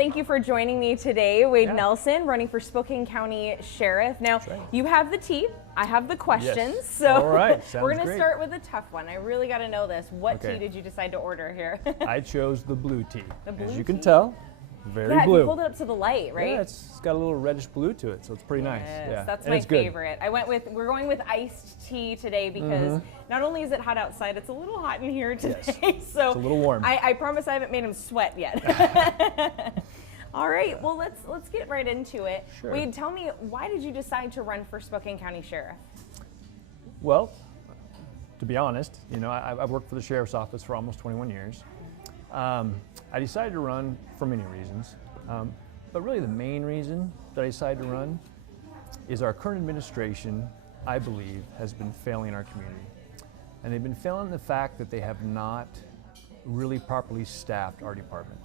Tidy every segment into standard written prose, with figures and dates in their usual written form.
thank you for joining me today, Wade Nelson, running for Spokane County Sheriff. Now, you have the tea, I have the questions, so all right. we're going to start with a tough one. I really got to know this. What tea did you decide to order here? I chose the blue tea. The blue As tea? you can tell, very yeah, blue. Yeah, you hold it up to the light, right? Yeah, it's got a little reddish blue to it, so it's pretty nice. Yeah, that's and my favorite. We're going with iced tea today because not only is it hot outside, it's a little hot in here today. Yes. So it's a little warm. I promise I haven't made him sweat yet. All right, well let's get right into it. Sure. Wade, tell me, why did you decide to run for Spokane County Sheriff? Well, to be honest, you know, I've worked for the Sheriff's Office for almost 21 years. I decided to run for many reasons, but really the main reason that I decided to run is our current administration, I believe, has been failing our community. And they've been failing in the fact that they have not really properly staffed our department.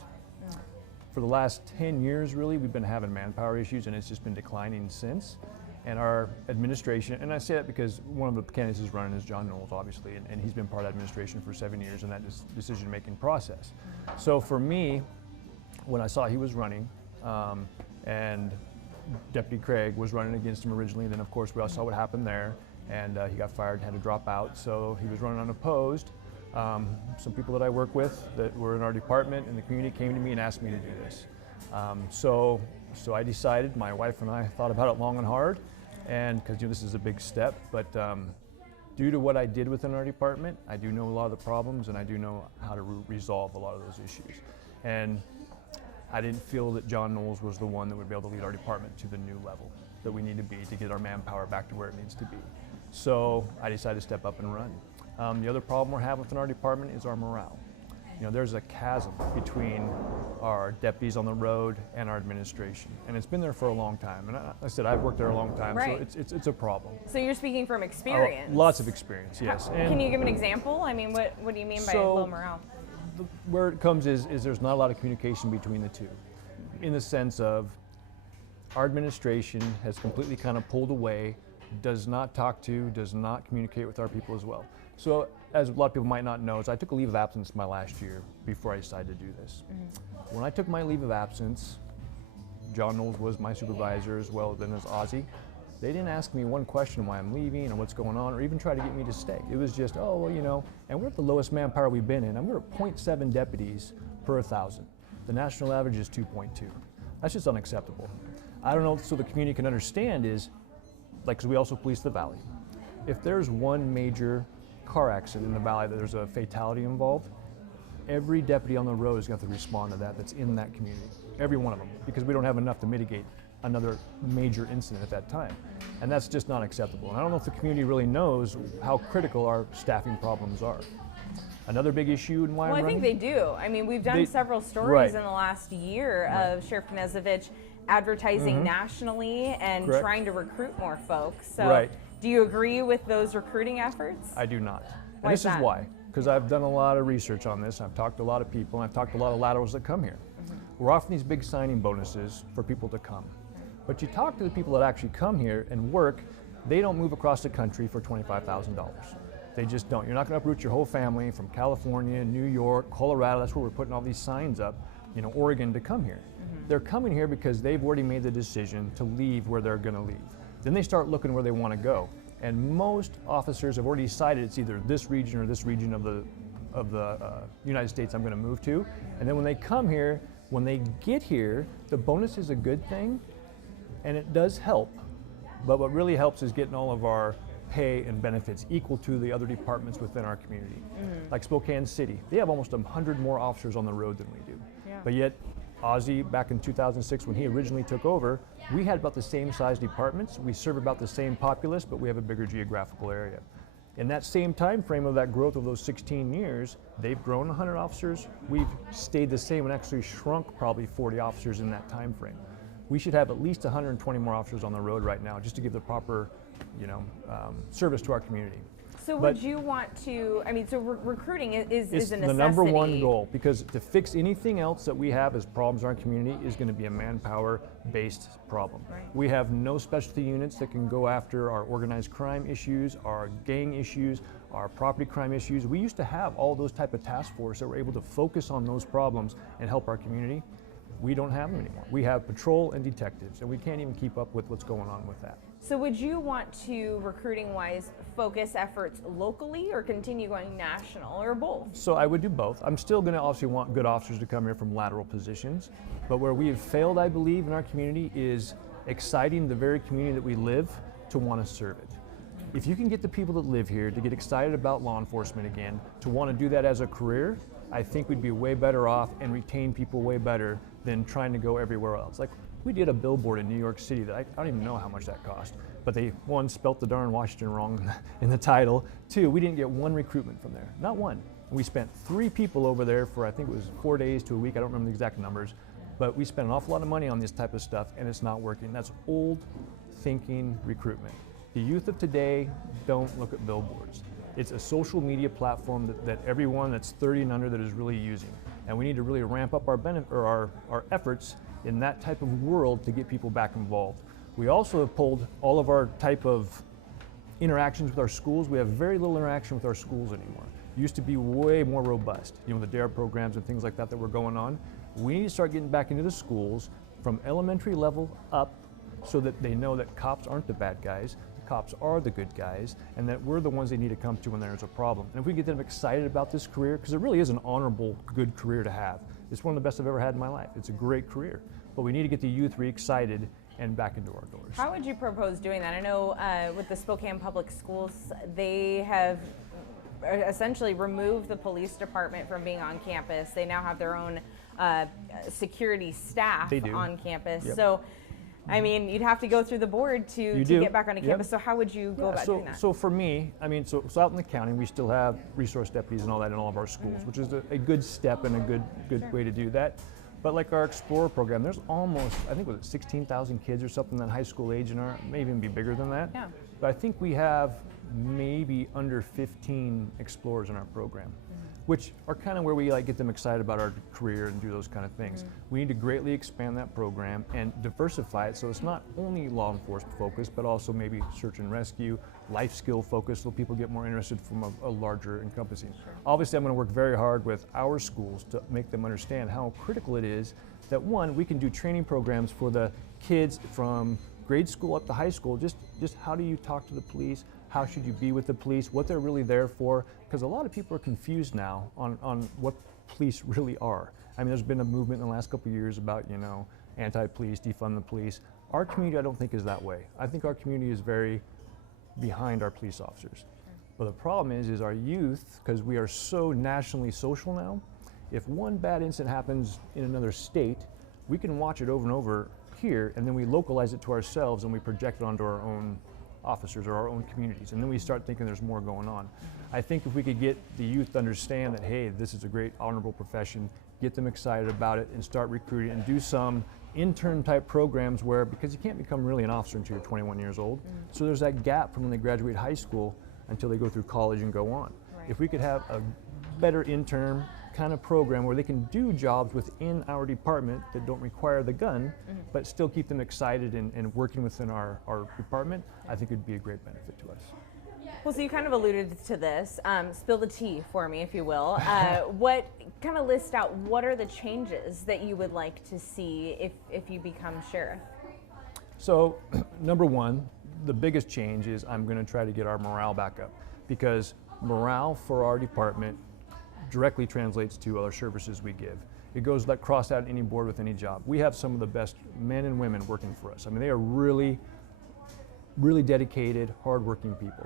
For the last 10 years, really, we've been having manpower issues, and it's just been declining since. And our administration, and I say that because one of the candidates who's running is John Knowles, obviously, and he's been part of that administration for 7 years in that decision-making process. So for me, when I saw he was running, and Deputy Craig was running against him originally, and then of course we all saw what happened there, and he got fired and had to drop out, so he was running unopposed. Some people that I work with that were in our department in the community came to me and asked me to do this. So I decided, my wife and I thought about it long and hard, and because this is a big step, but due to what I did within our department, I do know a lot of the problems, and I do know how to resolve a lot of those issues. And I didn't feel that John Knowles was the one that would be able to lead our department to the new level that we need to be to get our manpower back to where it needs to be. So I decided to step up and run. The other problem we're having within our department is our morale. You know, there's a chasm between our deputies on the road and our administration, and it's been there for a long time. And I said I've worked there a long time, so it's a problem. So you're speaking from experience. Lots of experience, yes. Can you give an example? I mean, what do you mean by low morale? Where it comes is there's not a lot of communication between the two, in the sense of our administration has completely kind of pulled away, does not talk to, does not communicate with our people as well. So, as a lot of people might not know, is I took a leave of absence my last year before I decided to do this. When I took my leave of absence, John Knowles was my supervisor as well as Ozzie. They didn't ask me one question why I'm leaving or what's going on, or even try to get me to stay. It was just, oh, well, you know, and we're at the lowest manpower we've been in. We're at 0.7 deputies per 1,000. The national average is 2.2. That's just unacceptable. I don't know, so the community can understand is, like, because we also police the valley. If there's one major car accident in the valley that there's a fatality involved, every deputy on the road is going to have to respond to that that's in that community, every one of them, because we don't have enough to mitigate another major incident at that time. And that's just not acceptable. And I don't know if the community really knows how critical our staffing problems are. Another big issue and why I'm running? I think they do. I mean, we've done several stories in the last year of Sheriff Knezovich advertising nationally and trying to recruit more folks. So do you agree with those recruiting efforts? I do not. And this is why. Because I've done a lot of research on this. I've talked to a lot of people, and I've talked to a lot of laterals that come here. We're offering these big signing bonuses for people to come. But you talk to the people that actually come here and work, they don't move across the country for $25,000. They just don't. You're not going to uproot your whole family from California, New York, Colorado. That's where we're putting all these signs up, you know, Oregon, to come here. They're coming here because they've already made the decision to leave where they're going to leave. Then they start looking where they want to go. And most officers have already decided it's either this region or this region of the United States I'm going to move to. And then when they come here, when they get here, the bonus is a good thing, and it does help. But what really helps is getting all of our pay and benefits equal to the other departments within our community. Like Spokane City, they have almost 100 more officers on the road than we do. But yet, Ozzie, back in 2006 when he originally took over, we had about the same size departments. We serve about the same populace, but we have a bigger geographical area. In that same time frame of that growth of those 16 years, they've grown 100 officers. We've stayed the same and actually shrunk probably 40 officers in that time frame. We should have at least 120 more officers on the road right now just to give the proper, you know, service to our community. So would you want to, I mean, so recruiting is a necessity. It's the number one goal, because to fix anything else that we have as problems in our community is going to be a manpower-based problem. We have no specialty units that can go after our organized crime issues, our gang issues, our property crime issues. We used to have all those type of task force that were able to focus on those problems and help our community. We don't have them anymore. We have patrol and detectives, and we can't even keep up with what's going on with that. So would you want to, recruiting-wise, focus efforts locally or continue going national, or both? So I would do both. I'm still going to obviously want good officers to come here from lateral positions, but where we have failed, I believe, in our community is exciting the very community that we live to want to serve it. If you can get the people that live here to get excited about law enforcement again, to want to do that as a career, I think we'd be way better off and retain people way better than trying to go everywhere else. Like, we did a billboard in New York City that I don't even know how much that cost, but they, one, spelt the darn Washington wrong in the title. Two, we didn't get one recruitment from there, not one. We spent 3 people over there for, I think it was 4 days to a week, I don't remember the exact numbers, but we spent an awful lot of money on this type of stuff and it's not working. That's old thinking recruitment. The youth of today don't look at billboards. It's a social media platform that everyone that's 30 and under that is really using. And we need to really ramp up our efforts in that type of world to get people back involved. We also have pulled all of our type of interactions with our schools. We have very little interaction with our schools anymore. It used to be way more robust, you know, the DARE programs and things like that were going on. We need to start getting back into the schools from elementary level up so that they know that cops aren't the bad guys. Cops are the good guys, and that we're the ones they need to come to when there's a problem. And if we get them excited about this career, because it really is an honorable, good career to have. It's one of the best I've ever had in my life. It's a great career. But we need to get the youth re-excited and back into our doors. How would you propose doing that? I know with the Spokane Public Schools, they have essentially removed the police department from being on campus. They now have their own security staff on campus. Yep. So, I mean, you'd have to go through the board to get back onto campus. So how would you go about doing that? So for me, I mean, so out in the county, we still have resource deputies and all that in all of our schools, which is a good step and a good way to do that. But like our Explorer program, there's almost, I think, was it 16,000 kids or something that high school age and are, may even be bigger than that. Yeah. But I think we have maybe under 15 Explorers in our program, which are kind of where we like get them excited about our career and do those kind of things. We need to greatly expand that program and diversify it so it's not only law enforcement focused, but also maybe search and rescue, life skill focused, so people get more interested from a larger encompassing. Obviously, I'm going to work very hard with our schools to make them understand how critical it is that, one, we can do training programs for the kids from grade school up to high school, just how do you talk to the police, how should you be with the police, what they're really there for, because a lot of people are confused now on what police really are. I mean, there's been a movement in the last couple of years about, you know, anti-police, defund the police. Our community, I don't think, is that way. I think our community is very behind our police officers. But the problem is our youth, because we are so nationally social now, if one bad incident happens in another state, we can watch it over and over here, and then we localize it to ourselves and we project it onto our own officers or our own communities, and then we start thinking there's more going on. I think if we could get the youth to understand that, hey, this is a great honorable profession, get them excited about it and start recruiting and do some intern type programs where, because you can't become really an officer until you're 21 years old, so there's that gap from when they graduate high school until they go through college and go on. Right. If we could have a better intern kind of program where they can do jobs within our department that don't require the gun, but still keep them excited and working within our department, I think it would be a great benefit to us. Well, so you kind of alluded to this. Spill the tea for me, if you will. What kind of list out what are the changes that you would like to see if you become sheriff? So, number one, the biggest change is I'm going to try to get our morale back up, because morale for our department directly translates to other services we give. It goes like cross out any board with any job. We have some of the best men and women working for us. I mean, they are really, really dedicated, hardworking people.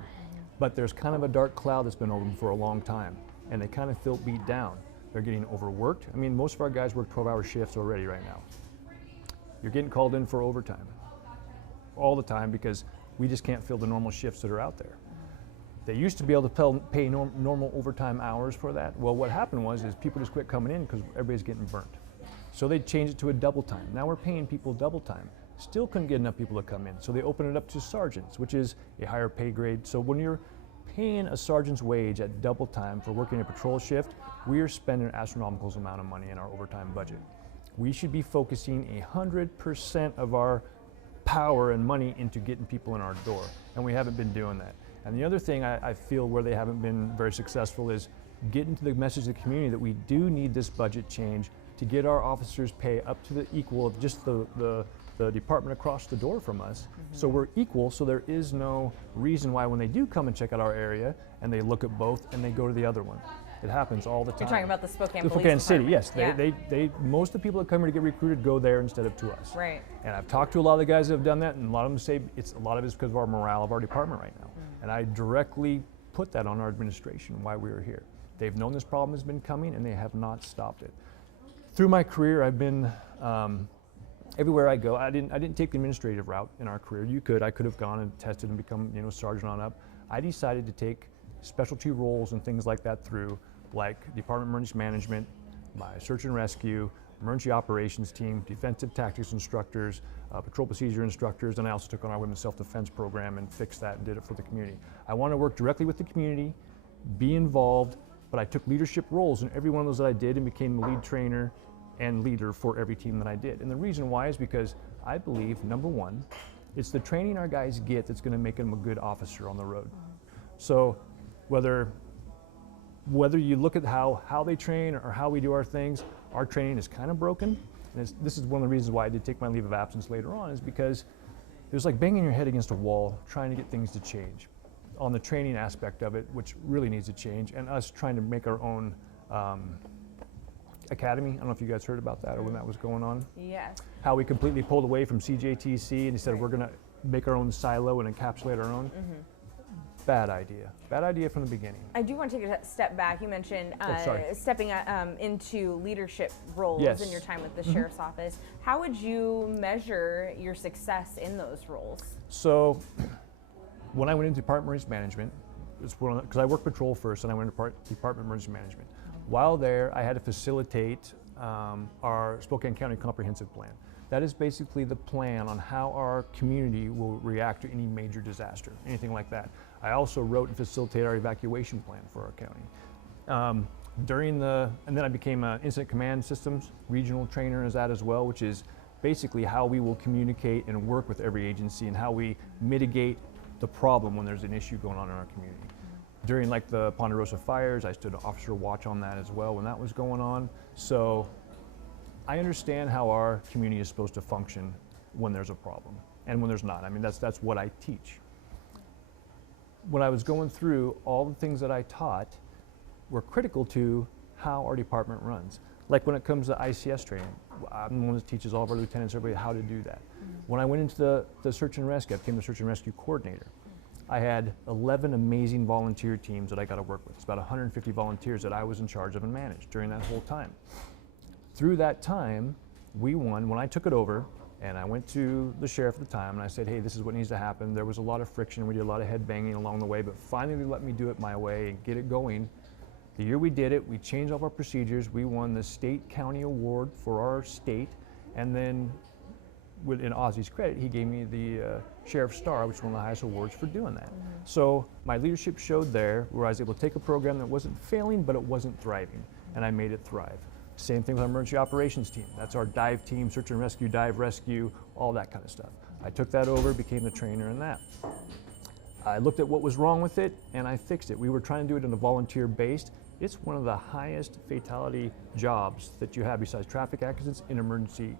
But there's kind of a dark cloud that's been over them for a long time, and they kind of feel beat down. They're getting overworked. I mean, most of our guys work 12-hour shifts already right now. You're getting called in for overtime all the time because we just can't fill the normal shifts that are out there. They used to be able to pay normal overtime hours for that. Well, what happened was people just quit coming in because everybody's getting burnt. So they changed it to a double time. Now we're paying people double time. Still couldn't get enough people to come in. So they opened it up to sergeants, which is a higher pay grade. So when you're paying a sergeant's wage at double time for working a patrol shift, we are spending an astronomical amount of money in our overtime budget. We should be focusing 100% of our power and money into getting people in our door, and we haven't been doing that. And the other thing I feel where they haven't been very successful is getting to the message to the community that we do need this budget change to get our officers' pay up to the equal of just the department across the door from us. So we're equal, so there is no reason why when they do come and check out our area and they look at both and they go to the other one. It happens all the time. You're talking about the Spokane Police Spokane City, yes. Yeah. Most of the people that come here to get recruited go there instead of to us. Right. And I've talked to a lot of the guys that have done that, and a lot of them say a lot of it's because of our morale of our department right now. And I directly put that on our administration, why we are here. They've known this problem has been coming, and they have not stopped it. Through my career, I've been everywhere I go. I didn't take the administrative route in our career. I could have gone and tested and become, sergeant on up. I decided to take specialty roles and things like that through, like Department of Emergency Management, my search and rescue, emergency operations team, defensive tactics instructors, patrol procedure instructors, and I also took on our women's self-defense program and fixed that and did it for the community. I want to work directly with the community, be involved, but I took leadership roles in every one of those that I did and became the lead trainer and leader for every team that I did. And the reason why is because I believe, number one, it's the training our guys get that's going to make them a good officer on the road. So whether you look at how they train or how we do our things, our training is kind of broken. And this is one of the reasons why I did take my leave of absence later on, is because it was like banging your head against a wall trying to get things to change on the training aspect of it, which really needs to change, and us trying to make our own academy. I don't know if you guys heard about that or when that was going on. Yes. How we completely pulled away from CJTC and said we're going to make our own silo and encapsulate our own. Bad idea. Bad idea from the beginning. I do want to take a step back. You mentioned stepping into leadership roles in your time with the Sheriff's Office. How would you measure your success in those roles? So, when I went into Department of Emergency Management, because I worked patrol first and I went into Department of Emergency Management. While there, I had to facilitate our Spokane County Comprehensive Plan. That is basically the plan on how our community will react to any major disaster, anything like that. I also wrote and facilitated our evacuation plan for our county. And then I became an Incident Command Systems regional trainer as that as well, which is basically how we will communicate and work with every agency and how we mitigate the problem when there's an issue going on in our community. During like the Ponderosa fires, I stood officer watch on that as well when that was going on. So I understand how our community is supposed to function when there's a problem and when there's not. I mean, that's what I teach. When I was going through, all the things that I taught were critical to how our department runs. Like when it comes to ICS training, I'm the one that teaches all of our lieutenants, everybody, how to do that. When I went into the search and rescue, I became the search and rescue coordinator. I had 11 amazing volunteer teams that I got to work with. It's about 150 volunteers that I was in charge of and managed during that whole time. Through that time, we won. When I took it over, and I went to the sheriff at the time, and I said, hey, this is what needs to happen. There was a lot of friction. We did a lot of head banging along the way, but finally they let me do it my way and get it going. The year we did it, we changed all of our procedures. We won the state county award for our state, and then in Ozzie's credit, he gave me the Sheriff Star, which is one of the highest awards for doing that. So my leadership showed there where I was able to take a program that wasn't failing, but it wasn't thriving, and I made it thrive. Same thing with our emergency operations team. That's our dive team, search and rescue, dive rescue, all that kind of stuff. I took that over, became the trainer in that. I looked at what was wrong with it, and I fixed it. We were trying to do it in a volunteer-based. It's one of the highest fatality jobs that you have besides traffic accidents in emergency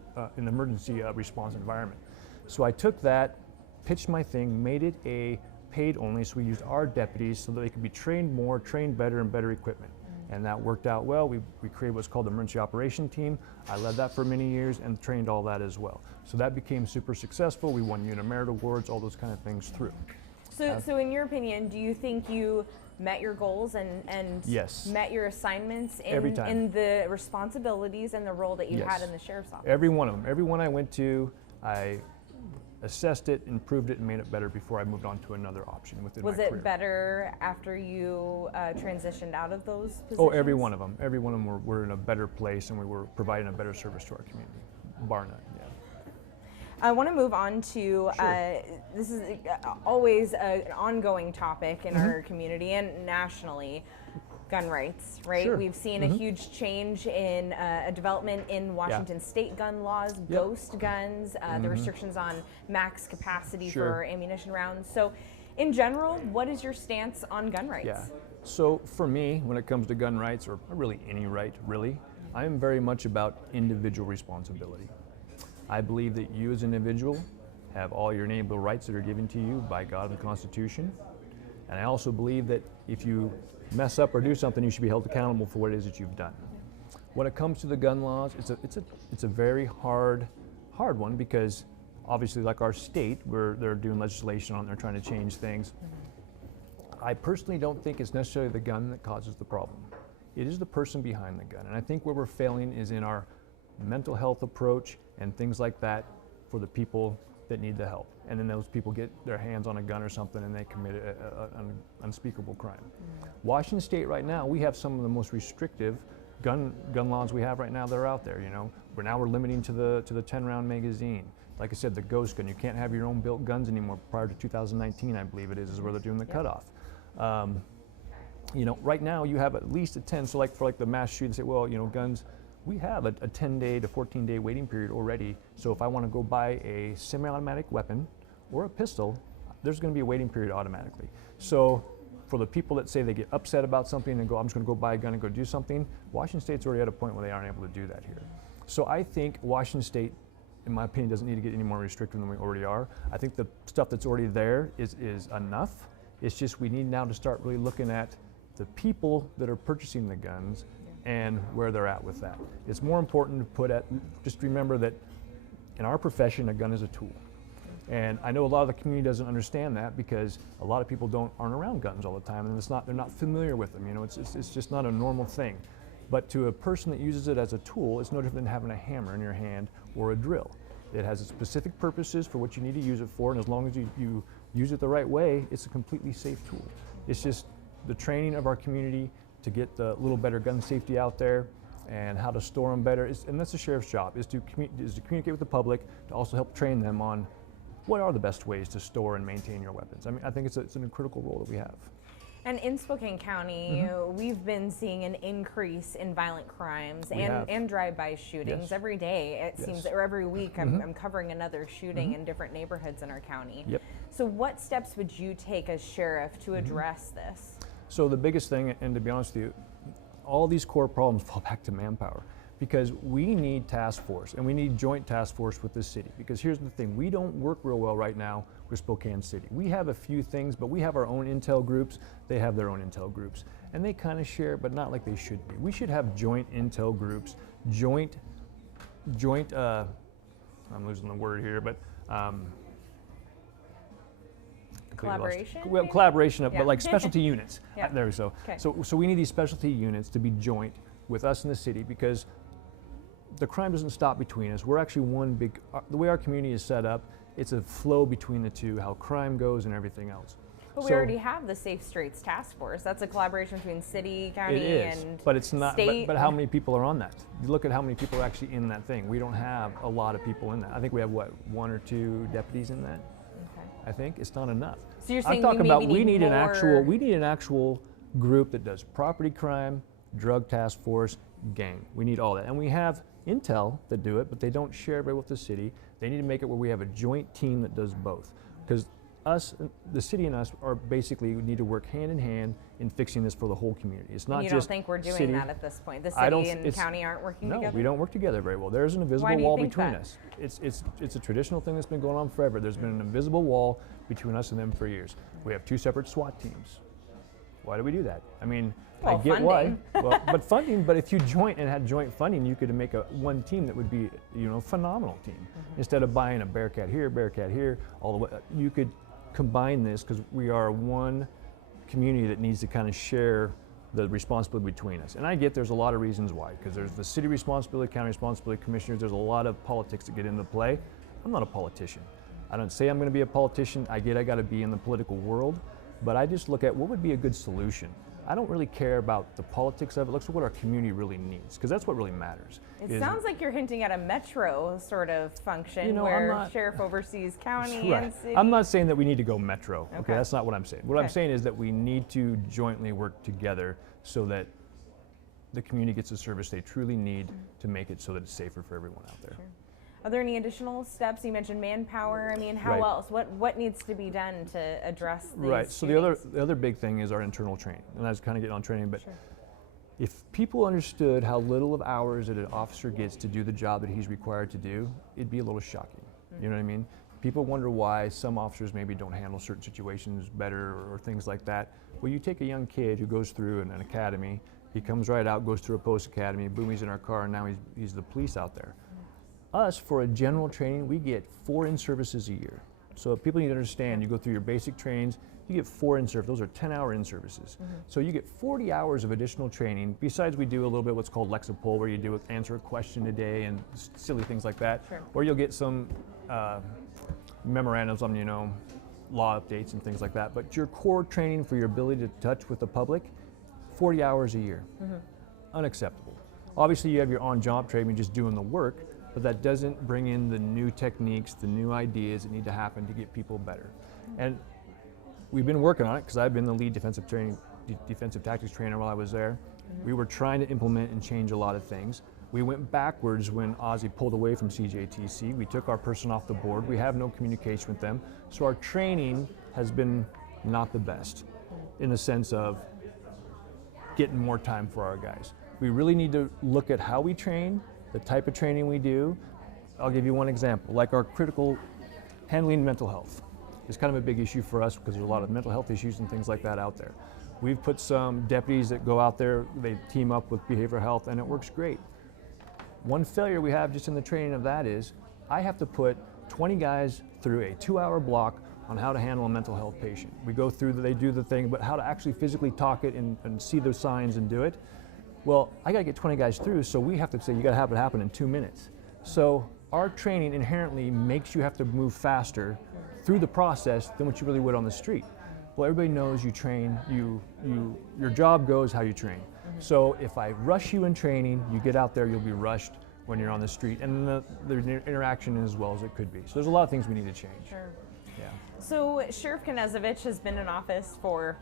response environment. So I took that, pitched my thing, made it a paid only, so we used our deputies so that they could be trained more, trained better, and better equipment. And that worked out well. We created what's called the Emergency Operation Team. I led that for many years and trained all that as well. So that became super successful. We won unit merit awards, all those kind of things through. So in your opinion, do you think you met your goals and yes, met your assignments every time, in the responsibilities and the role that you had in the Sheriff's Office? Every one of them. Every one I went to, I assessed it, improved it, and made it better before I moved on to another option within my career. Was it better after you transitioned out of those positions? Oh, every one of them. Every one of them were in a better place, and we were providing a better service to our community, bar none. Yeah. I want to move on to, this is always an ongoing topic in our community and nationally, gun rights, right? Sure. We've seen a huge change in a development in Washington state gun laws, ghost guns, the restrictions on max capacity for ammunition rounds. So in general, what is your stance on gun rights? Yeah. So for me, when it comes to gun rights, or really any right, really, I am very much about individual responsibility. I believe that you as an individual have all your inalienable rights that are given to you by God and the Constitution. And I also believe that if you mess up or do something, you should be held accountable for what it is that you've done. When it comes to the gun laws, it's a very hard one, because obviously, like our state, where they're doing legislation on it, they're trying to change things. I personally don't think it's necessarily the gun that causes the problem. It is the person behind the gun. And I think where we're failing is in our mental health approach and things like that for the people that need the help. And then those people get their hands on a gun or something and they commit an unspeakable crime. Washington State right now, we have some of the most restrictive gun laws we have right now that are out there. You know, we're limiting to the 10-round magazine. Like I said, the ghost gun, you can't have your own built guns anymore. Prior to 2019, I believe it is where they're doing the cutoff. You know, right now you have at least a 10. So like for the mass shooting, say, well, you know, guns, we have a 10-day to 14-day waiting period already. So if I want to go buy a semi-automatic weapon or a pistol, there's going to be a waiting period automatically. So for the people that say they get upset about something and go, I'm just going to go buy a gun and go do something, Washington State's already at a point where they aren't able to do that here. So I think Washington State, in my opinion, doesn't need to get any more restrictive than we already are. I think the stuff that's already there is enough. It's just we need now to start really looking at the people that are purchasing the guns and where they're at with that. It's more important to just remember that in our profession, a gun is a tool. And I know a lot of the community doesn't understand that, because a lot of people aren't around guns all the time, and they're not familiar with them. You know, it's just not a normal thing. But to a person that uses it as a tool, it's no different than having a hammer in your hand or a drill. It has specific purposes for what you need to use it for, and as long as you use it the right way, it's a completely safe tool. It's just the training of our community to get the little better gun safety out there and how to store them better. And that's the sheriff's job, is to communicate with the public, to also help train them on what are the best ways to store and maintain your weapons. I mean, I think it's a critical role that we have. And in Spokane County, we've been seeing an increase in violent crimes and drive-by shootings every day. It seems, or every week, I'm covering another shooting in different neighborhoods in our county. So what steps would you take as sheriff to address this? So the biggest thing, and to be honest with you, all these core problems fall back to manpower, because we need task force, and we need joint task force with the city. Because here's the thing, we don't work real well right now with Spokane City. We have a few things, but we have our own intel groups, they have their own intel groups, and they kind of share, but not like they should be. We should have joint intel groups, joint, I'm losing the word here, but collaboration? Well, collaboration, but like specialty units. There we go. Okay. So we need these specialty units to be joint with us in the city, because the crime doesn't stop between us. We're actually one big, the way our community is set up, it's a flow between the two, how crime goes and everything else. But we already have the Safe Streets Task Force. That's a collaboration between city, county, and but it's not. state. But how many people are on that? You look at how many people are actually in that thing. We don't have a lot of people in that. I think we have, what, 1 or 2 deputies in that? Okay. I think it's not enough. So you're saying I'm talking about we need an actual group that does property crime, drug task force, gang. We need all that. And we have intel that do it, but they don't share it with the city. They need to make it where we have a joint team that does both. Because us, the city and us, are basically, we need to work hand in hand in fixing this for the whole community. It's not just you don't think we're doing that at this point? The city and county aren't working together? No, we don't work together very well. There's an invisible wall between us. It's a traditional thing that's been going on forever. There's been an invisible wall between us and them for years. We have 2 separate SWAT teams. Why do we do that? I mean, I get funding. Why. Well, but funding. But if you had joint funding, you could make one team that would be, a phenomenal team. Instead of buying a Bearcat here, all the way, you could combine this, because we are one community that needs to kind of share the responsibility between us. And I get there's a lot of reasons why, because there's the city responsibility, county responsibility, commissioners. There's a lot of politics that get into play. I'm not a politician. I don't say I'm going to be a politician. I got to be in the political world. But I just look at what would be a good solution. I don't really care about the politics of it. Look at what our community really needs, because that's what really matters. It sounds like you're hinting at a metro sort of function, where sheriff oversees county and city. I'm not saying that we need to go metro. Okay, that's not what I'm saying. What I'm saying is that we need to jointly work together so that the community gets the service they truly need to make it so that it's safer for everyone out there. Sure. Are there any additional steps? You mentioned manpower. I mean, how else? What needs to be done to address these So shootings? the other big thing is our internal training, and I was kind of getting on training, but If people understood how little of hours that an officer gets to do the job that he's required to do, it'd be a little shocking. You know what I mean? People wonder why some officers maybe don't handle certain situations better or things like that. Well, you take a young kid who goes through an academy, he comes right out, goes through a post-academy, boom, he's in our car, and now he's the police out there. Us, for a general training, we get 4 in-services a year. So people need to understand, you go through your basic trains, you get 4 in-services. Those are 10-hour in-services. So you get 40 hours of additional training. Besides, we do a little bit what's called Lexapol, where you do answer a question a day and silly things like that. Sure. Or you'll get some memorandums on, law updates and things like that. But your core training for your ability to touch with the public, 40 hours a year. Unacceptable. Obviously, you have your on-job training, just doing the work, but that doesn't bring in the new techniques, the new ideas that need to happen to get people better. And we've been working on it because I've been the lead defensive tactics trainer while I was there. We were trying to implement and change a lot of things. We went backwards when Ozzie pulled away from CJTC. We took our person off the board. We have no communication with them. So our training has been not the best in the sense of getting more time for our guys. We really need to look at how we train, the type of training we do. I'll give you one example, like our critical handling mental health. It's kind of a big issue for us because there's a lot of mental health issues and things like that out there. We've put some deputies that go out there, they team up with behavioral health, and it works great. One failure we have just in the training of that is I have to put 20 guys through a 2-hour block on how to handle a mental health patient. We go through, they do the thing, but how to actually physically talk it and see those signs and do it. Well, I gotta get 20 guys through, so we have to say you gotta have it happen in 2 minutes. So our training inherently makes you have to move faster through the process than what you really would on the street. Well, everybody knows you train, your job goes how you train. So if I rush you in training, you get out there, you'll be rushed when you're on the street, and the interaction is as well as it could be. So there's a lot of things we need to change. Sure. Yeah. So Sheriff Knezovich has been in office for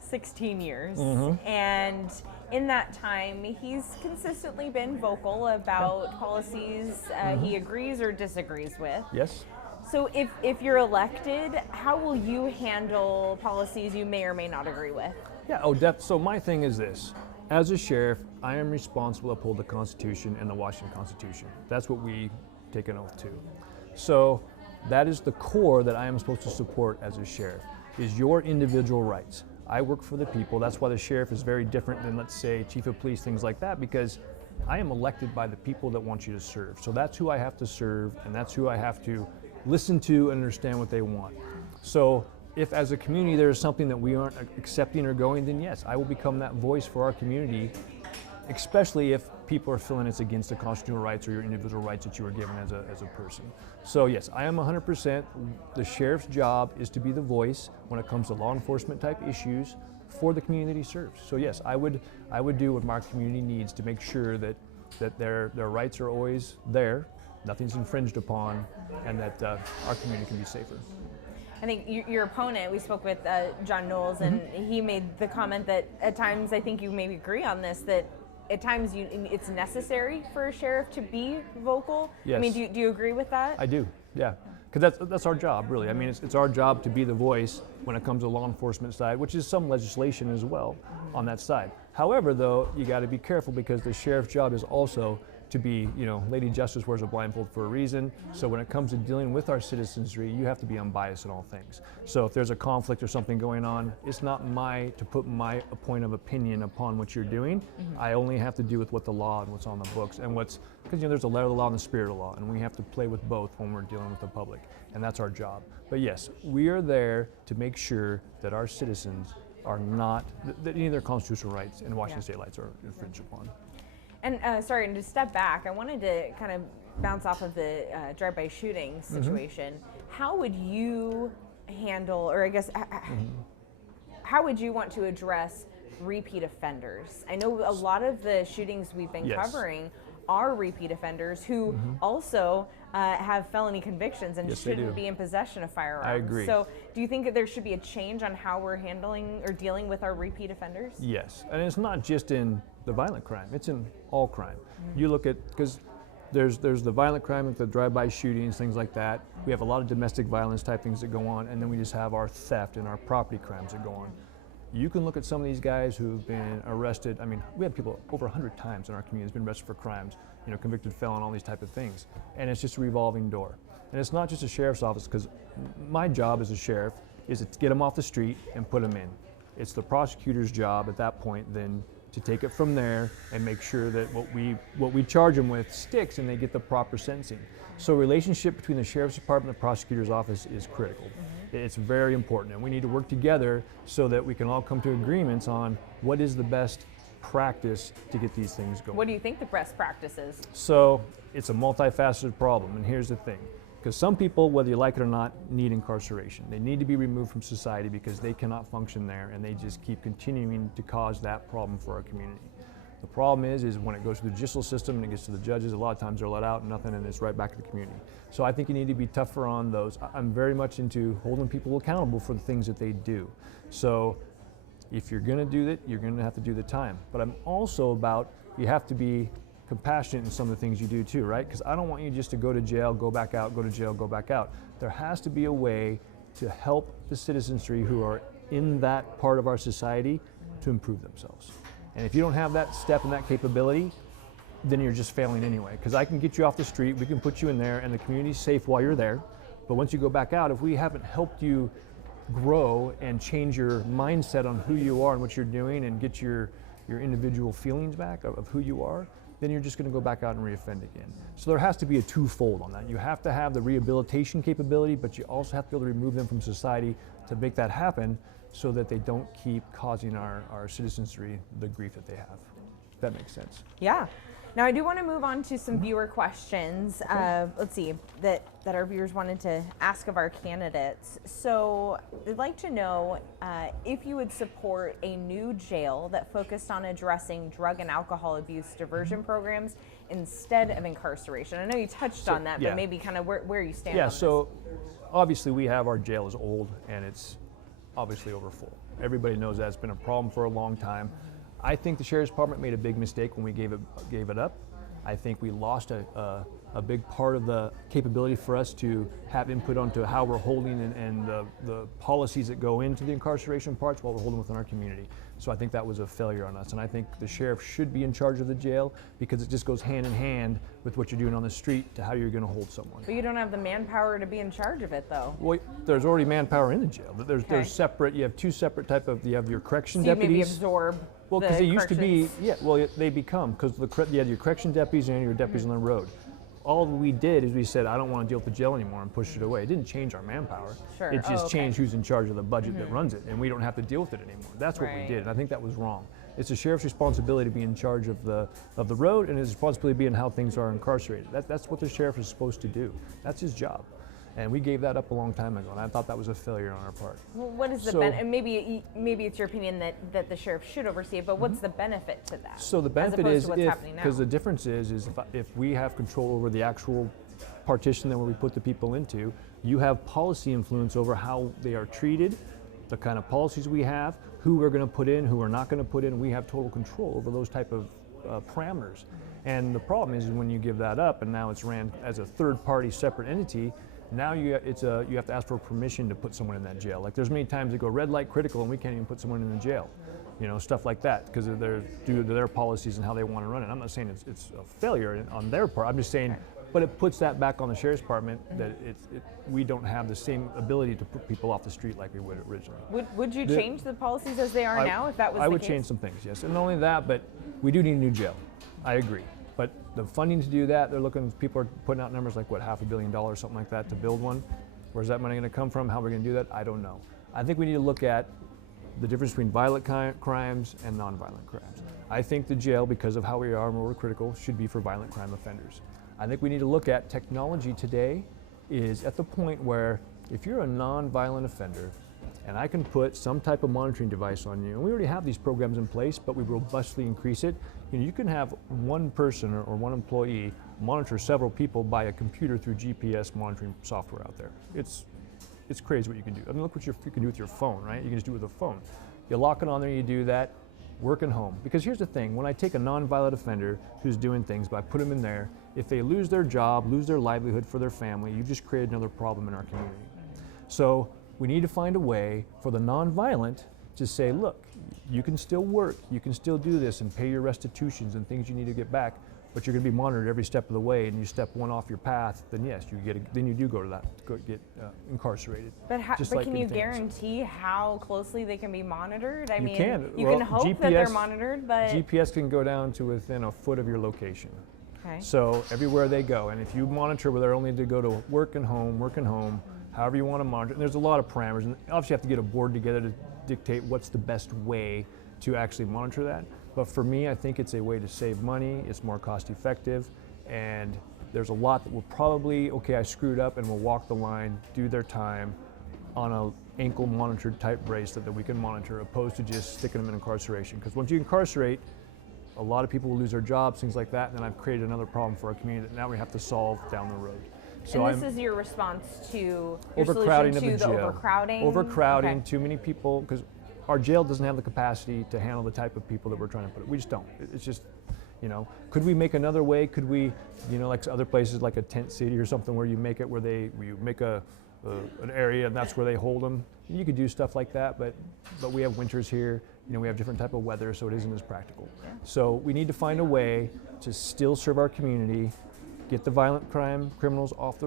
16 years, and in that time, he's consistently been vocal about policies he agrees or disagrees with. Yes. So if you're elected, how will you handle policies you may or may not agree with? Yeah, so my thing is this. As a sheriff, I am responsible to uphold the Constitution and the Washington Constitution. That's what we take an oath to. So that is the core that I am supposed to support as a sheriff, is your individual rights. I work for the people. That's why the sheriff is very different than, let's say, chief of police, things like that, because I am elected by the people that want you to serve. So that's who I have to serve, and that's who I have to listen to and understand what they want. So if as a community there is something that we aren't accepting or going, then yes, I will become that voice for our community, especially if people are feeling it's against the constitutional rights or your individual rights that you were given as a person. So yes, I am 100%. The sheriff's job is to be the voice when it comes to law enforcement type issues for the community he serves. So yes, I would do what my community needs to make sure that their rights are always there, nothing's infringed upon, and that our community can be safer. I think your opponent, we spoke with John Knowles, and he made the comment that at times, I think you maybe agree on this, that at times it's necessary for a sheriff to be vocal. Yes. I mean, do you agree with that? I do, yeah. Because that's our job, really. I mean, it's our job to be the voice when it comes to law enforcement side, which is some legislation as well on that side. However, though, you got to be careful because the sheriff's job is also to be, Lady Justice wears a blindfold for a reason. So when it comes to dealing with our citizenry, you have to be unbiased in all things. So if there's a conflict or something going on, it's not to put my point of opinion upon what you're doing. I only have to do with what the law and what's on the books and because there's a letter of the law and the spirit of the law, and we have to play with both when we're dealing with the public, and that's our job. But yes, we are there to make sure that our citizens are not, that any of their constitutional rights and Washington state rights are infringed upon. And sorry, and to step back, I wanted to kind of bounce off of the drive-by shooting situation. How would you handle, or I guess, how would you want to address repeat offenders? I know a lot of the shootings we've been covering are repeat offenders who also have felony convictions and shouldn't be in possession of firearms. I agree. So do you think that there should be a change on how we're handling or dealing with our repeat offenders? Yes, and it's not just in the violent crime, it's in all crime. You look at, because there's the violent crime with the drive-by shootings, things like that. We have a lot of domestic violence type things that go on, and then we just have our theft and our property crimes that go on. You can look at some of these guys who've been arrested. I mean, we have people over 100 times in our community who's been arrested for crimes, convicted felon, all these type of things. And it's just a revolving door. And it's not just a sheriff's office, because my job as a sheriff is to get them off the street and put them in. It's the prosecutor's job at that point then to take it from there and make sure that what we charge them with sticks and they get the proper sentencing. So relationship between the sheriff's department and the prosecutor's office is critical. It's very important, and we need to work together so that we can all come to agreements on what is the best practice to get these things going. What do you think the best practice is? So it's a multifaceted problem, and here's the thing. Because some people, whether you like it or not, need incarceration. They need to be removed from society because they cannot function there, and they just keep continuing to cause that problem for our community. The problem is when it goes through the judicial system and it gets to the judges, a lot of times they're let out and nothing, and it's right back to the community. So I think you need to be tougher on those. I'm very much into holding people accountable for the things that they do. So if you're gonna do that, you're gonna have to do the time. But I'm also about, you have to be compassionate in some of the things you do too, right? Because I don't want you just to go to jail, go back out, go to jail, go back out. There has to be a way to help the citizenry who are in that part of our society to improve themselves. And if you don't have that step and that capability, then you're just failing anyway. Because I can get you off the street, we can put you in there, and the community's safe while you're there. But once you go back out, if we haven't helped you grow and change your mindset on who you are and what you're doing and get your individual feelings back of who you are, then you're just going to go back out and reoffend again. So there has to be a twofold on that. You have to have the rehabilitation capability, but you also have to be able to remove them from society to make that happen so that they don't keep causing our citizenry the grief that they have. If that makes sense. Yeah. Now I do want to move on to some viewer questions. Let's see, that our viewers wanted to ask of our candidates. So they'd like to know if you would support a new jail that focused on addressing drug and alcohol abuse diversion programs instead of incarceration. I know you touched on that, but maybe kind of where you stand on this. So obviously we have, our jail is old and it's obviously over full. Everybody knows that. It's been a problem for a long time. I think the Sheriff's Department made a big mistake when we gave it up. I think we lost a big part of the capability for us to have input onto how we're holding and the policies that go into the incarceration parts while we're holding within our community. So I think that was a failure on us, and I think the sheriff should be in charge of the jail because it just goes hand in hand with what you're doing on the street to how you're going to hold someone. But you don't have the manpower to be in charge of it, though. Well, there's already manpower in the jail. There's separate. You have two separate type of. You have your correction deputies. Maybe absorb. Well, because they used to be, they become, because you had your correction deputies and your deputies on the road. All we did is we said, I don't want to deal with the jail anymore, and pushed it away. It didn't change our manpower. Sure. It just changed who's in charge of the budget that runs it, and we don't have to deal with it anymore. That's what we did, and I think that was wrong. It's the sheriff's responsibility to be in charge of the road, and his responsibility to be in how things are incarcerated. That's what the sheriff is supposed to do. That's his job. And we gave that up a long time ago, and I thought that was a failure on our part. Well, what is the benefit? And maybe it's your opinion that the sheriff should oversee it, but what's the benefit to that? So the benefit is, because the difference is if we have control over the actual partition that we put the people into, you have policy influence over how they are treated, the kind of policies we have, who we're going to put in, who we're not going to put in. We have total control over those type of parameters. And the problem is when you give that up, and now it's ran as a third-party separate entity. Now you have to ask for permission to put someone in that jail. Like there's many times they go red light critical and we can't even put someone in the jail. Stuff like that because of due to their policies and how they want to run it. I'm not saying it's a failure on their part. I'm just saying, but it puts that back on the Sheriff's Department that we don't have the same ability to put people off the street like we would originally. Would you change the policies as they are now if that was the case? I would change some things, yes. And not only that, but we do need a new jail. I agree. But the funding to do that, people are putting out numbers like, what, $500 million, something like that to build one. Where's that money going to come from? How are we going to do that? I don't know. I think we need to look at the difference between violent crimes and nonviolent crimes. I think the jail, because of how we are more critical, should be for violent crime offenders. I think we need to look at technology today is at the point where if you're a nonviolent offender, and I can put some type of monitoring device on you, and we already have these programs in place, but we robustly increase it. You can have one person or one employee monitor several people by a computer through GPS monitoring software out there. It's crazy what you can do. I mean, look what you can do with your phone, right? You can just do it with a phone. You lock it on there, you do that, working home. Because here's the thing, when I take a nonviolent offender who's doing things, but I put them in there, if they lose their job, lose their livelihood for their family, you've just created another problem in our community. So we need to find a way for the nonviolent just say, look, you can still work, you can still do this and pay your restitutions and things you need to get back, but you're going to be monitored every step of the way, and you step one off your path, then yes, then you do go get incarcerated. But can you guarantee how closely they can be monitored? I mean, you well, can hope GPS, that they're monitored, but GPS can go down to within a foot of your location. Okay. So everywhere they go, and if you monitor where they're only to go to work and home, however you want to monitor, and there's a lot of parameters, and obviously you have to get a board together to dictate what's the best way to actually monitor that. But for me, I think it's a way to save money, it's more cost effective, and there's a lot that will probably, okay, I screwed up, and will walk the line, do their time on a ankle monitored type bracelet that we can monitor, opposed to just sticking them in incarceration. Because once you incarcerate, a lot of people will lose their jobs, things like that, and then I've created another problem for our community that now we have to solve down the road. So and this is your response to your overcrowding solution to of the jail. Overcrowding? Overcrowding, okay. Too many people, because our jail doesn't have the capacity to handle the type of people that we're trying to put it. We just don't. It's just, could we make another way? Could we, like other places like a tent city or something where you make it where you make an area and that's where they hold them. You could do stuff like that, but we have winters here. We have different type of weather, so it isn't as practical. Yeah. So we need to find a way to still serve our community, get the violent crime criminals off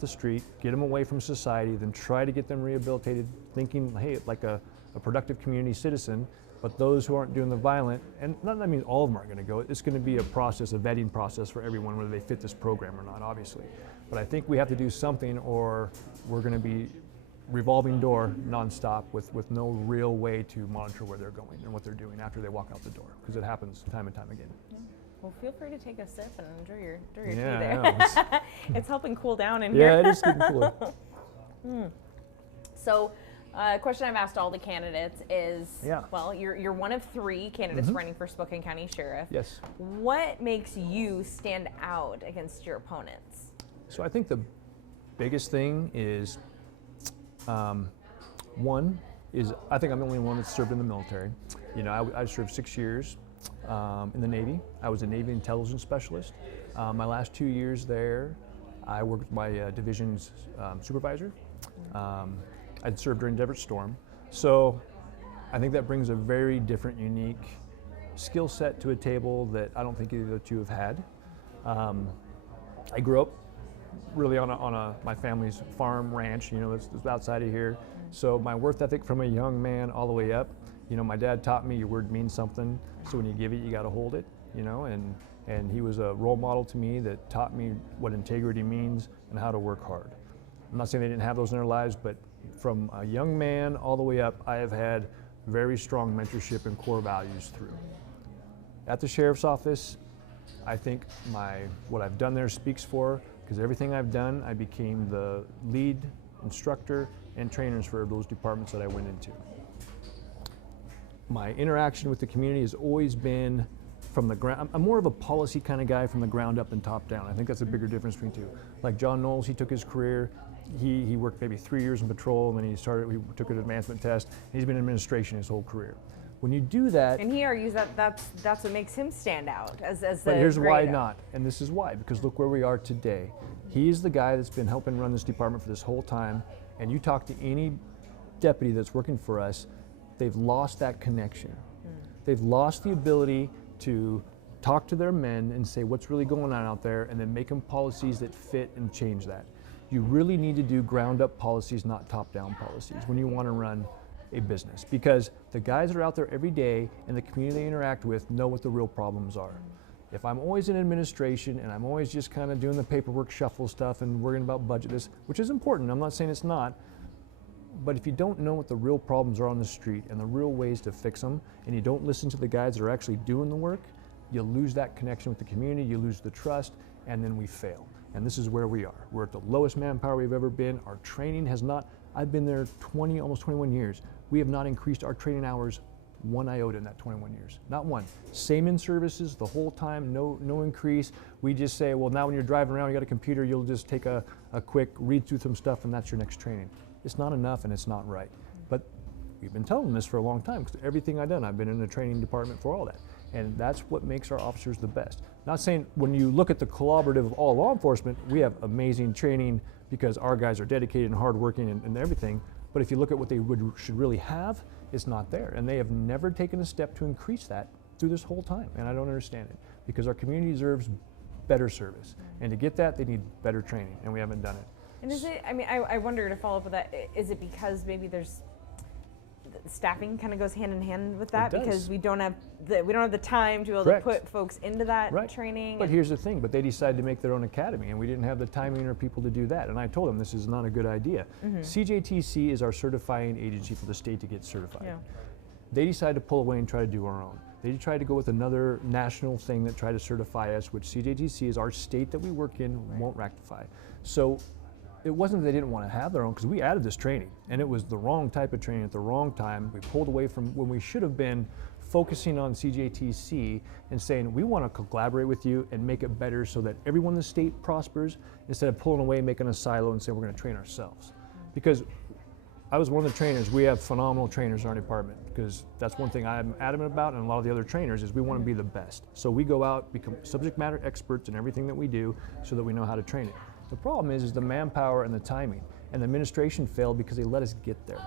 the street, get them away from society, then try to get them rehabilitated, thinking, hey, like a productive community citizen. But those who aren't doing the violent, and not that means all of them aren't going to go, it's going to be a process, a vetting process for everyone, whether they fit this program or not, obviously. But I think we have to do something, or we're going to be revolving door nonstop with no real way to monitor where they're going and what they're doing after they walk out the door, because it happens time and time again. Yeah. Well, feel free to take a sip and enjoy your tea yeah, there. It's helping cool down in here. Yeah, it is getting cooler. So, a question I've asked all the candidates is, well, you're one of 3 candidates running for Spokane County Sheriff. Yes. What makes you stand out against your opponents? So I think the biggest thing is, one is I think I'm the only one that's served in the military. I served 6 years in the Navy. I was a Navy intelligence specialist. My last 2 years there, I worked with my division's supervisor. I'd served during Desert Storm. So I think that brings a very different, unique skill set to a table that I don't think either of the two have had. I grew up really on my family's farm ranch, it's outside of here. So my work ethic from a young man all the way up, my dad taught me your word means something, so when you give it, you got to hold it, and he was a role model to me that taught me what integrity means and how to work hard. I'm not saying they didn't have those in their lives, but from a young man all the way up, I have had very strong mentorship and core values through. At the Sheriff's Office, I think what I've done there speaks for, because everything I've done, I became the lead instructor and trainers for those departments that I went into. My interaction with the community has always been from the ground. I'm more of a policy kind of guy from the ground up and top down. I think that's a bigger difference between two. Like John Knowles, he took his career, he worked maybe 3 years in patrol, and then he took an advancement test, and he's been in administration his whole career. When you do that, and he argues that's what makes him stand out as but here's why not, and this is why, because look where we are today. He's the guy that's been helping run this department for this whole time, and you talk to any deputy that's working for us, they've lost that connection. They've lost the ability to talk to their men and say what's really going on out there, and then make them policies that fit and change that. You really need to do ground up policies, not top down policies, when you want to run a business, because the guys that are out there every day and the community they interact with know what the real problems are. If I'm always in administration and I'm always just kind of doing the paperwork shuffle stuff and worrying about budget, which is important, I'm not saying it's not, but if you don't know what the real problems are on the street and the real ways to fix them, and you don't listen to the guys that are actually doing the work, you lose that connection with the community, you lose the trust, and then we fail. And this is where we are. We're at the lowest manpower we've ever been. Our training has not, I've been there almost 21 years. We have not increased our training hours 1 iota in that 21 years, not one. Same in services the whole time, no increase. We just say, well, now when you're driving around, you got a computer, you'll just take a quick read through some stuff and that's your next training. It's not enough and it's not right. But we've been telling them this for a long time, because everything I've done, I've been in the training department for all that. And that's what makes our officers the best. Not saying when you look at the collaborative of all law enforcement, we have amazing training because our guys are dedicated and hardworking and everything. But if you look at what they should really have, it's not there. And they have never taken a step to increase that through this whole time. And I don't understand it, because our community deserves better service. And to get that, they need better training, and we haven't done it. And is it, I mean, I wonder, to follow up with that, is it because maybe there's staffing kind of goes hand in hand with that, because we don't have the time to be able to put folks into that training? But here's the thing, but they decided to make their own academy, and we didn't have the timing or people to do that. And I told them this is not a good idea. CJTC is our certifying agency for the state to get certified. Yeah. They decided to pull away and try to do our own. They tried to go with another national thing that tried to certify us, which CJTC is our state that we work in, won't rectify. So it wasn't that they didn't want to have their own, because we added this training, and it was the wrong type of training at the wrong time. We pulled away from when we should have been focusing on CJTC and saying, we want to collaborate with you and make it better so that everyone in the state prospers, instead of pulling away, making a silo and saying we're going to train ourselves. Because I was one of the trainers. We have phenomenal trainers in our department, because that's one thing I'm adamant about, and a lot of the other trainers, is we want to be the best. So we go out, become subject matter experts in everything that we do so that we know how to train it. The problem is the manpower and the timing, and the administration failed because they let us get there.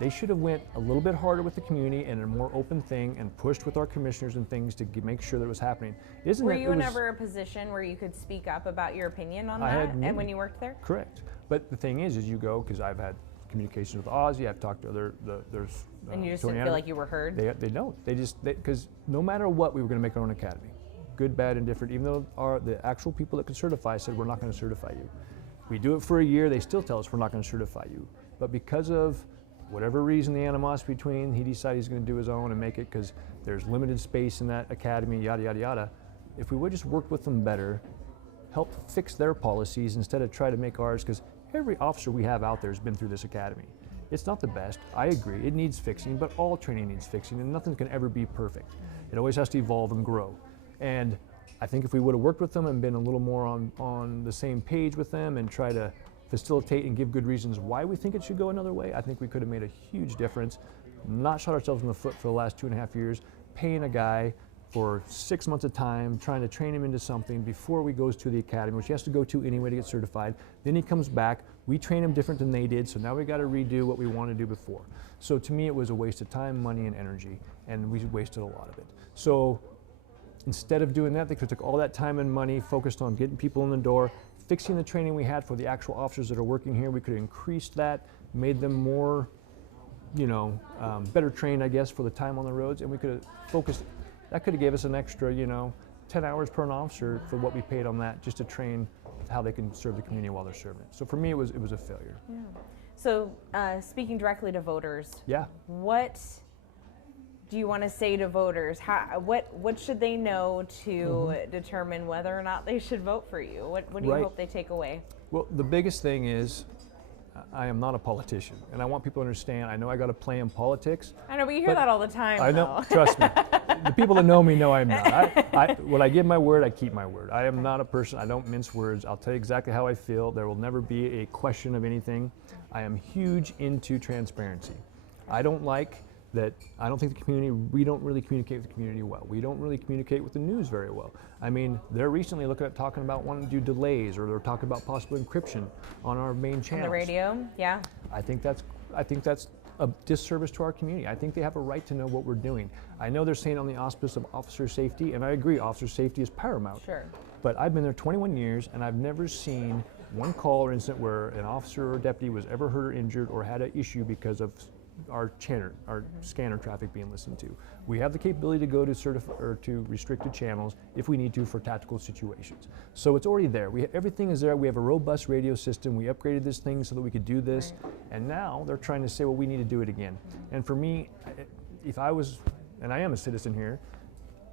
They should have went a little bit harder with the community and a more open thing, and pushed with our commissioners and things to make sure that it was happening. Were you ever in a position where you could speak up about your opinion on that, and when you worked there? Correct. But the thing is you go, because I've had communications with Ozzie, I've talked to there's and you just didn't feel like you were heard? They don't. Because no matter what, we were going to make our own academy. Good, bad, and different, even though the actual people that could certify said, we're not going to certify you. We do it for a year, they still tell us we're not going to certify you. But because of whatever reason, the animosity between, he decided he's going to do his own and make it, because there's limited space in that academy, yada, yada, yada. If we would just work with them better, help fix their policies instead of try to make ours, because every officer we have out there has been through this academy. It's not the best, I agree, it needs fixing, but all training needs fixing, and nothing can ever be perfect. It always has to evolve and grow. And I think if we would have worked with them and been a little more on the same page with them and try to facilitate and give good reasons why we think it should go another way, I think we could have made a huge difference. Not shot ourselves in the foot for the last 2.5 years, paying a guy for 6 months of time, trying to train him into something before he goes to the academy, which he has to go to anyway to get certified. Then he comes back, we train him different than they did, so now we got to redo what we wanted to do before. So to me, it was a waste of time, money, and energy, and we wasted a lot of it. So instead of doing that, they could have took all that time and money, focused on getting people in the door, fixing the training we had for the actual officers that are working here. We could have increased that, made them more, better trained, I guess, for the time on the roads, and we could have focused. That could have gave us an extra, 10 hours per an officer for what we paid on that, just to train how they can serve the community while they're serving it. So for me, it was a failure. Yeah. So speaking directly to voters, what do you want to say to voters? What should they know to determine whether or not they should vote for you? What do you hope they take away? Well, the biggest thing is, I am not a politician, and I want people to understand, I know I got to play in politics. I know, but you hear that all the time. I know, trust me. The people that know me know I'm not. When I give my word, I keep my word. I am not a person, I don't mince words. I'll tell you exactly how I feel. There will never be a question of anything. I am huge into transparency. I don't think the community, we don't really communicate with the community well. We don't really communicate with the news very well. I mean, they're recently talking about wanting to do delays, or they're talking about possible encryption on our main channels. On the radio, yeah. I think that's a disservice to our community. I think they have a right to know what we're doing. I know they're saying on the auspice of officer safety, and I agree, officer safety is paramount. Sure. But I've been there 21 years, and I've never seen one call or incident where an officer or deputy was ever hurt or injured or had an issue because of our scanner traffic being listened to. We have the capability to go to restricted channels if we need to for tactical situations. So it's already there. Everything is there. We have a robust radio system. We upgraded this thing so that we could do this. Right. And now they're trying to say, well, we need to do it again. And for me, if I was, and I am a citizen here,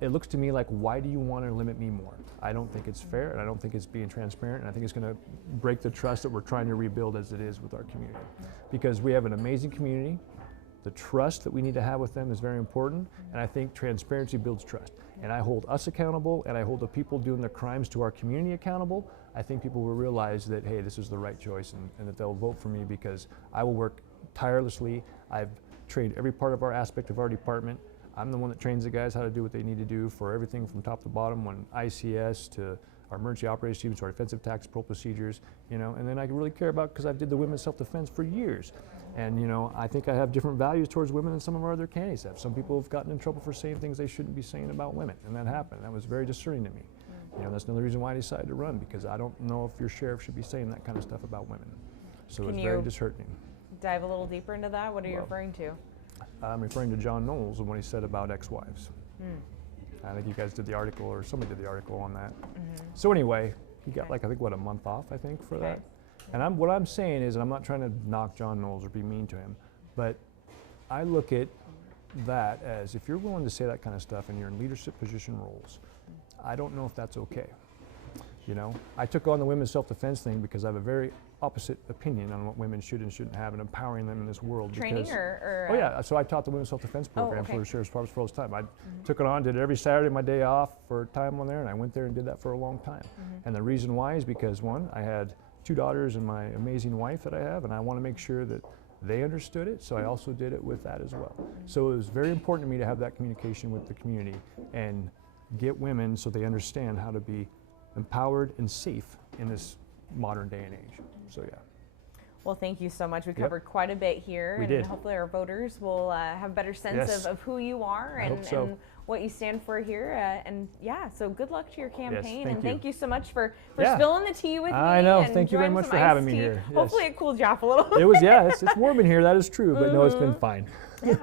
it looks to me like, why do you want to limit me more? I don't think it's fair, and I don't think it's being transparent, and I think it's going to break the trust that we're trying to rebuild as it is with our community. Because we have an amazing community. The trust that we need to have with them is very important, and I think transparency builds trust. And I hold us accountable, and I hold the people doing the crimes to our community accountable. I think people will realize that, hey, this is the right choice, and that they'll vote for me, because I will work tirelessly. I've trained every part of our aspect of our department. I'm the one that trains the guys how to do what they need to do for everything from top to bottom, when ICS to our emergency operations teams, our defensive tactical procedures, you know, and then I really care about, because I did the women's self-defense for years. And, you know, I think I have different values towards women than some of our other candidates have. Some people have gotten in trouble for saying things they shouldn't be saying about women, and that happened. That was very discerning to me. You know, that's another reason why I decided to run, because I don't know if your sheriff should be saying that kind of stuff about women. So it's very disheartening. Dive a little deeper into that? What are you referring to? I'm referring to John Knowles and what he said about ex-wives. I think you guys did the article, or somebody did the article on that. So anyway, he got like, I think, what, a month off, I think, for that. And what I'm saying is, and I'm not trying to knock John Knowles or be mean to him, but I look at that as, if you're willing to say that kind of stuff and you're in leadership position roles, I don't know if that's okay. You know, I took on the women's self-defense thing because I have a very opposite opinion on what women should and shouldn't have, and empowering them in this world. Training because, or oh yeah, so I taught the women's self-defense program for the Sheriff's Department for all this time. I took it on, did it every Saturday, my day off for time on there, and I went there and did that for a long time. And the reason why is because, one, I had 2 daughters and my amazing wife that I have, and I want to make sure that they understood it, so I also did it with that as well. So it was very important to me to have that communication with the community and get women so they understand how to be empowered and safe in this modern day and age. So yeah. Well, thank you so much. We covered quite a bit here, and hopefully our voters will have a better sense of who you are and what you stand for here. And yeah, so good luck to your campaign, and thank you so much for spilling the tea with me. I know. And thank you very much for having me here. Hopefully it cooled you off a little. It was, it's warm in here. That is true, but no, it's been fine.